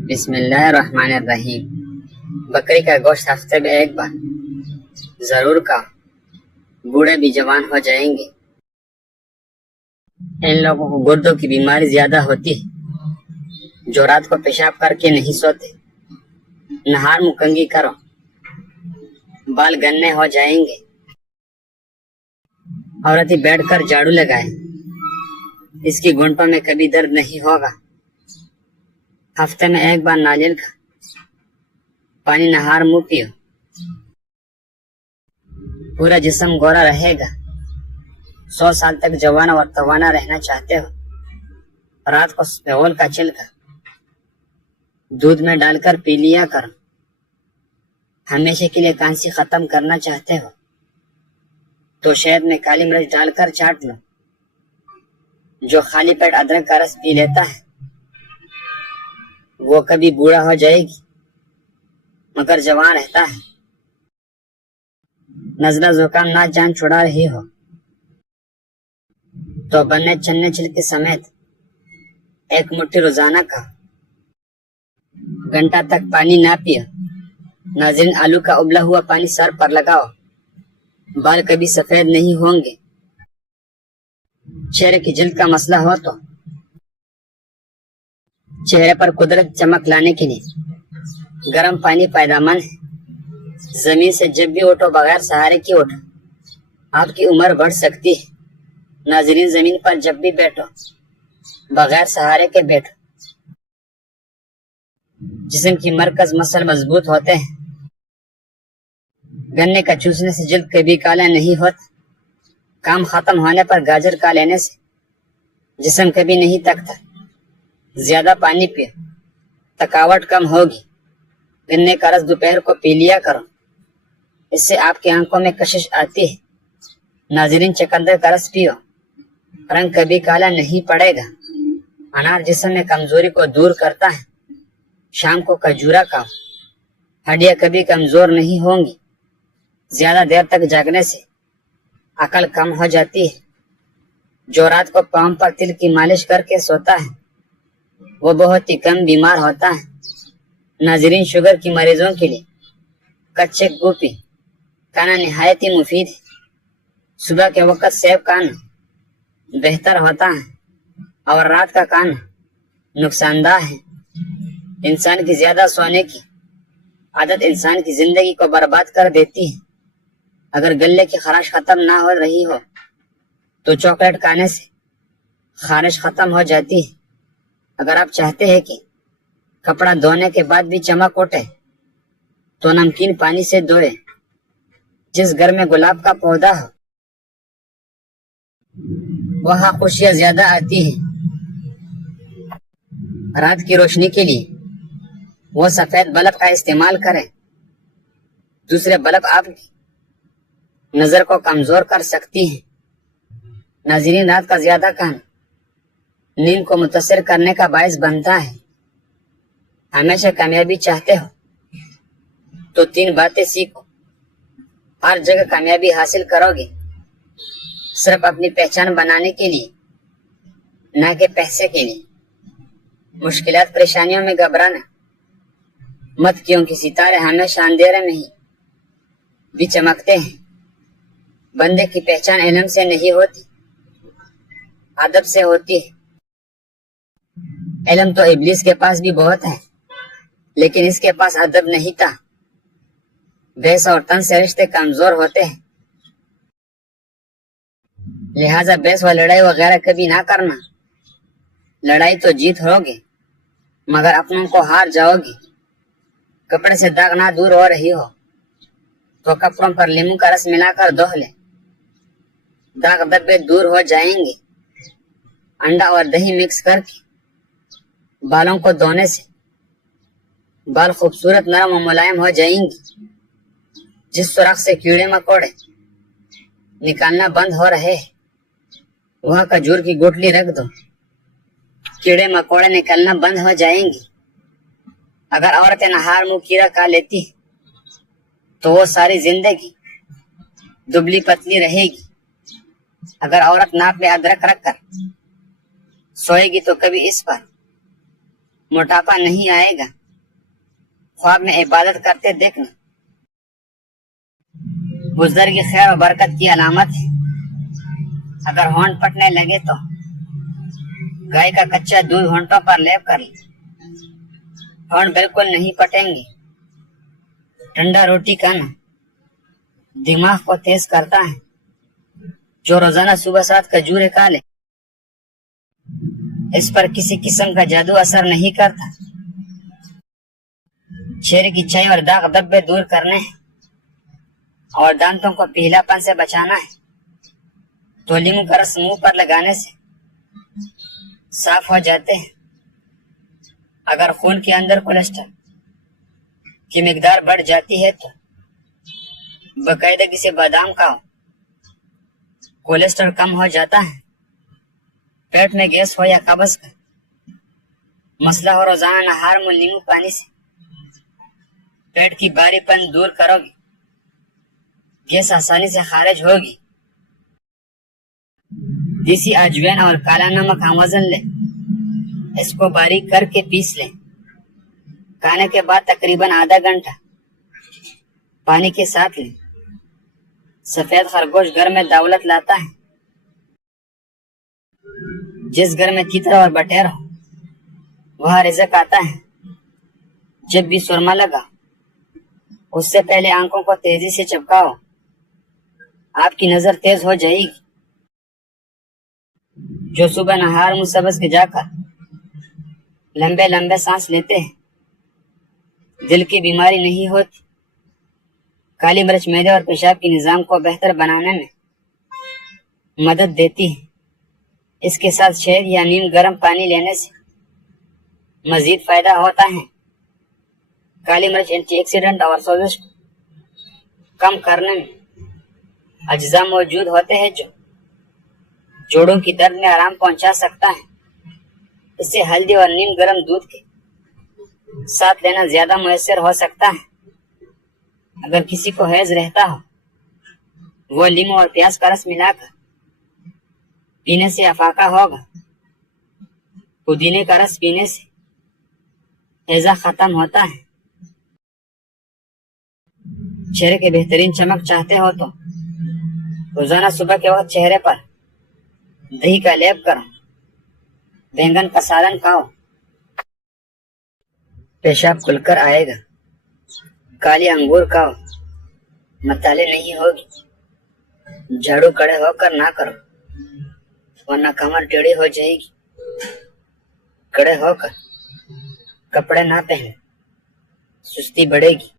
بسم اللہ الرحمن الرحیم۔ بکری کا گوشت ہفتے میں ایک بار ضرور کھاؤ، بوڑھے بھی جوان ہو جائیں گے۔ ان لوگوں کو گردوں کی بیماری زیادہ ہوتی ہے جو رات کو پیشاب کر کے نہیں سوتے۔ نہار مکنگی کرو، بال گنے ہو جائیں گے۔ عورتیں بیٹھ کر جھاڑو لگائے، اس کی گھنٹوں میں کبھی درد نہیں ہوگا۔ ہفتے میں ایک بار ناریل کا پانی نہار منہ پیو، پورا جسم گورا رہے گا۔ 100 سال تک جوان اور توانا رہنا چاہتے ہو، رات کو سپیول کا چھلکا دودھ میں ڈال کر پی لیا کرو۔ ہمیشہ کے لیے کانسی ختم کرنا چاہتے ہو تو شہد میں کالی مرچ ڈال کر چاٹ لو۔ جو خالی پیٹ ادرک کا رس پی لیتا ہے وہ کبھی بوڑھا ہو جائے گی مگر جوان رہتا ہے۔ نزلہ زکام نہ جان چھڑا رہی ہو تو بنے چنے چھلکے سمیت ایک مٹھی روزانہ کھاؤ۔ گھنٹہ تک پانی نہ پیو۔ ناظرین، آلو کا ابلا ہوا پانی سر پر لگاؤ، بال کبھی سفید نہیں ہوں گے۔ چہرے کی جلد کا مسئلہ ہو تو چہرے پر قدرت چمک لانے کے لیے گرم پانی فائدہ مند ہے۔ زمین سے جب بھی اٹھو بغیر سہارے کی اٹھو، آپ کی عمر بڑھ سکتی ہے۔ ناظرین، زمین پر جب بھی بیٹھو بغیر سہارے کے بیٹھو۔ جسم کی مرکز مسل مضبوط ہوتے ہیں۔ گنے کا چوسنے سے جلد کبھی کالا نہیں ہوتا۔ کام ختم ہونے پر گاجر کا لینے سے جسم کبھی نہیں تکتا۔ زیادہ پانی پیو، تھکاوٹ کم ہوگی۔ گنے کا رس دوپہر کو پی لیا کرو، اس سے آپ کی آنکھوں میں کشش آتی ہے۔ ناظرین، چقندر کا رس پیو، رنگ کبھی کالا نہیں پڑے گا۔ انار جسم میں کمزوری کو دور کرتا ہے۔ شام کو کھجورا کھاؤ، ہڈیاں کبھی کمزور نہیں ہوں گی۔ زیادہ دیر تک جاگنے سے عقل کم ہو جاتی ہے۔ جو رات کو پاؤں پر تل کی مالش کر کے سوتا ہے وہ بہت ہی کم بیمار ہوتا ہے۔ ناظرین، شوگر کی مریضوں کے لیے کچے گوپی کھانا نہایت ہی مفید ہے۔ صبح کے وقت سیب کھانا بہتر ہوتا ہے اور رات کا کھانا نقصان دہ ہے۔ انسان کی زیادہ سونے کی عادت انسان کی زندگی کو برباد کر دیتی ہے۔ اگر گلے کی خراش ختم نہ ہو رہی ہو تو چاکلیٹ کھانے سے خارش ختم ہو جاتی ہے۔ اگر آپ چاہتے ہیں کہ کپڑا دھونے کے بعد بھی چمک اٹھے تو نمکین پانی سے دھوئے۔ جس گھر میں گلاب کا پودا ہو وہاں خوشیاں زیادہ آتی ہیں۔ رات کی روشنی کے لیے وہ سفید بلب کا استعمال کریں۔ دوسرے بلب آپ کی نظر کو کمزور کر سکتی ہیں۔ ناظرین، رات کا زیادہ کھانا نیند کو متاثر کرنے کا باعث بنتا ہے۔ ہمیشہ کامیابی چاہتے ہو تو 3 باتیں سیکھو۔ ہر جگہ کامیابی حاصل کرو گے، صرف اپنی پہچان بنانے کے لیے نہ کہ پیسے کے لیے۔ مشکلات پریشانیوں میں گھبرانا مت، کیونکہ ستارے ہمیشہ اندھیرے میں ہی بھی چمکتے ہیں۔ بندے کی پہچان علم سے نہیں ہوتی، ادب سے ہوتی ہے۔ علم تو ابلیس کے پاس بھی بہت ہے لیکن اس کے پاس ادب نہیں تھا۔ بحث اور تن سے رشتے کمزور ہوتے ہیں، لہذا بحث و لڑائی وغیرہ کبھی نہ کرنا۔ لڑائی تو جیت ہوگی مگر اپنوں کو ہار جاؤ گی۔ کپڑے سے داغ نہ دور ہو رہی ہو تو کپڑوں پر لیموں کا رس ملا کر دھو لے، داغ دبے دور ہو جائیں گے۔ انڈا اور دہی مکس کر کے بالوں کو دھونے سے بال خوبصورت نرم و ملائم ہو جائیں گی۔ جس سوراخ سے کیڑے مکوڑے نکالنا بند ہو رہے ہیں وہاں کھجور کی گٹلی رکھ دو، کیڑے مکوڑے نکلنا بند ہو جائیں گی۔ اگر عورتیں نہار منہ کیڑا کھا لیتی تو وہ ساری زندگی دبلی پتلی رہے گی۔ اگر عورت ناک میں ادرک رکھ کر سوئے گی تو کبھی اس پر موٹاپا نہیں آئے گا. خواب میں عبادت کرتے دیکھنا بزرگ کی خیر و برکت کی علامت ہے. اگر ہونٹ پٹنے لگے تو گائے کا کچا دودھ ہونٹوں پر لیپ کر لے. ہونٹ بالکل نہیں پٹیں گے. ٹھنڈا روٹی کھانا دماغ کو تیز کرتا ہے. جو روزانہ صبح 7 کھجوریں کھا لے اس پر کسی قسم کا جادو اثر نہیں کرتا. چہرے کی چھائی اور داغ دبے دور کرنے ہیں اور دانتوں کو پیلا پن سے بچانا ہے تو لیمو کا رس منہ پر لگانے سے صاف ہو جاتے ہیں. اگر خون کے اندر کولیسٹرول کی مقدار بڑھ جاتی ہے تو باقاعدگی سے بادام کھاؤ. کولیسٹرول کم ہو جاتا ہے. پیٹ میں گیس ہو یا قبض کا مسئلہ ہو روزانہ نہار میں لیمو پانی سے پیٹ کی باری پن دور کرو گی. گیس آسانی سے خارج ہوگی. دیسی اجوین اور کالا نمک ہم وزن لیں. اس کو باریک کر کے پیس لیں. کھانے کے بعد تقریباً آدھا گھنٹہ پانی کے ساتھ لیں. سفید خرگوش گھر میں دولت لاتا ہے. جس گھر میں تیتر اور بٹیر ہو وہاں رزق آتا ہے. جب بھی سرما لگا اس سے پہلے آنکھوں کو تیزی سے چپکاؤ. آپ کی نظر تیز ہو جائے گی. جو صبح نہار منہ سبز کے جا کر لمبے لمبے سانس لیتے ہیں دل کی بیماری نہیں ہوتی. کالی مرچ معدے اور پیشاب کے نظام کو بہتر بنانے میں مدد دیتی ہے. اس کے ساتھ شہد یا نیم گرم پانی لینے سے مزید فائدہ ہوتا ہے. کالی مرچ اینٹی آکسیڈنٹ اور سوزش کو کم کرنے میں اجزاء موجود ہوتے ہیں جو جوڑوں کی درد میں آرام پہنچا سکتا ہے. اس سے ہلدی اور نیم گرم دودھ کے ساتھ لینا زیادہ مؤثر ہو سکتا ہے. اگر کسی کو حیض رہتا ہو وہ لیمو اور پیاز کا رس ملا کر پینے سے افاقہ ہوگا. پودینے کا رس پینے سے حیضہ ختم ہوتا ہے. چہرے کے بہترین چمک چاہتے ہو تو روزانہ صبح کے وقت چہرے پر دہی کا لیپ کرو. بینگن کا سالن کھاؤ. پیشاب کھل کر آئے گا. کالی انگور کھاؤ. مطالعے نہیں ہوگی. جھاڑو کڑے ہو کر نہ کرو ورنہ کمر ٹیڑھی ہو جائے گی. کڑے ہو کر کپڑے نہ پہنے سستی بڑھے گی.